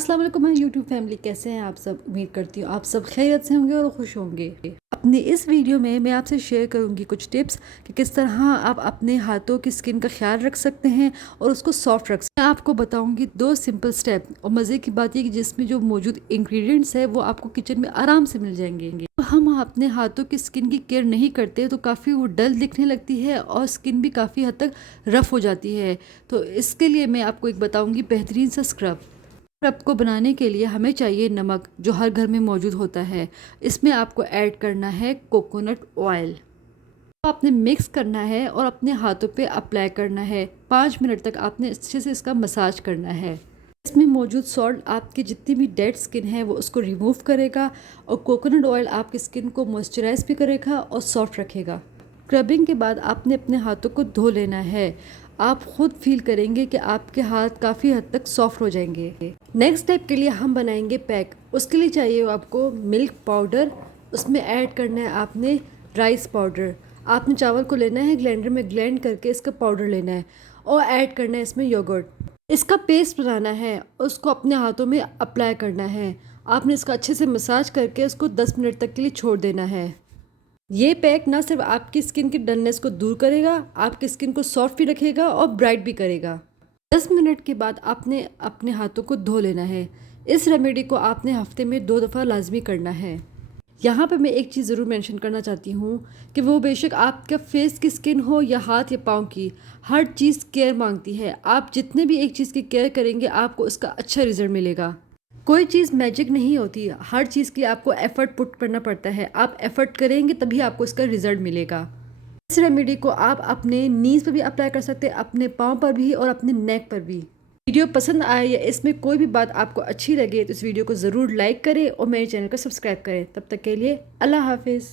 अस्सलाम वालेकुम my YouTube family, कैसे हैं आप सब। उम्मीद करती हूँ आप सब खैरियत से होंगे और खुश होंगे। अपनी इस वीडियो में मैं आपसे शेयर करूंगी कुछ टिप्स कि किस तरह आप अपने हाथों की स्किन का ख्याल रख सकते हैं और उसको सॉफ्ट रख सकते हैं। मैं आपको बताऊंगी 2 सिंपल स्टेप, और मज़े की बात ये कि जिसमें जो मौजूद इंग्रेडिएंट्स है वो आपको किचन में आराम से मिल जाएंगे। तो हम अपने हाथों की स्किन की केयर नहीं करते तो काफ़ी वो डल दिखने लगती है और स्किन भी काफ़ी हद तक रफ़ हो जाती है। तो इसके लिए मैं आपको एक बताऊँगी बेहतरीन सा स्क्रब को बनाने के लिए हमें चाहिए नमक, जो हर घर में मौजूद होता है। इसमें आपको ऐड करना है कोकोनट ऑयल। आपने मिक्स करना है और अपने हाथों पे अप्लाई करना है। 5 मिनट तक आपने अच्छे से इसका मसाज करना है। इसमें मौजूद सॉल्ट आपकी जितनी भी डेड स्किन है वो उसको रिमूव करेगा, और कोकोनट ऑयल आपकी स्किन को मॉइस्चराइज भी करेगा और सॉफ्ट रखेगा। स्क्रबिंग के बाद आपने अपने हाथों को धो लेना है। आप खुद फील करेंगे कि आपके हाथ काफ़ी हद तक सॉफ्ट हो जाएंगे। नेक्स्ट स्टेप के लिए हम बनाएंगे पैक। उसके लिए चाहिए आपको मिल्क पाउडर, उसमें ऐड करना है आपने राइस पाउडर। आपने चावल को लेना है, ग्राइंडर में ग्राइंड करके इसका पाउडर लेना है और ऐड करना है इसमें योगर्ट। इसका पेस्ट बनाना है, उसको अपने हाथों में अप्लाई करना है। आपने इसका अच्छे से मसाज करके उसको 10 मिनट तक के लिए छोड़ देना है। ये पैक ना सिर्फ आपकी स्किन की डलनेस को दूर करेगा, आपकी स्किन को सॉफ्ट भी रखेगा और ब्राइट भी करेगा। 10 मिनट के बाद आपने अपने हाथों को धो लेना है। इस रेमेडी को आपने हफ्ते में 2 दफ़ा लाजमी करना है। यहाँ पे मैं एक चीज़ ज़रूर मेंशन करना चाहती हूँ कि वो बेशक आपका फेस की स्किन हो या हाथ या पाँव की, हर चीज़ केयर मांगती है। आप जितने भी एक चीज़ की केयर करेंगे आपको उसका अच्छा रिजल्ट मिलेगा। कोई चीज़ मैजिक नहीं होती, हर चीज़ के लिए आपको एफर्ट पुट करना पड़ता है। आप एफर्ट करेंगे तभी आपको इसका रिजल्ट मिलेगा। इस रेमेडी को आप अपने नीज पर भी अप्लाई कर सकते हैं, अपने पाँव पर भी और अपने नेक पर भी। वीडियो पसंद आए या इसमें कोई भी बात आपको अच्छी लगे तो इस वीडियो को ज़रूर लाइक करें और मेरे चैनल को सब्सक्राइब करें। तब तक के लिए अल्लाह हाफिज़।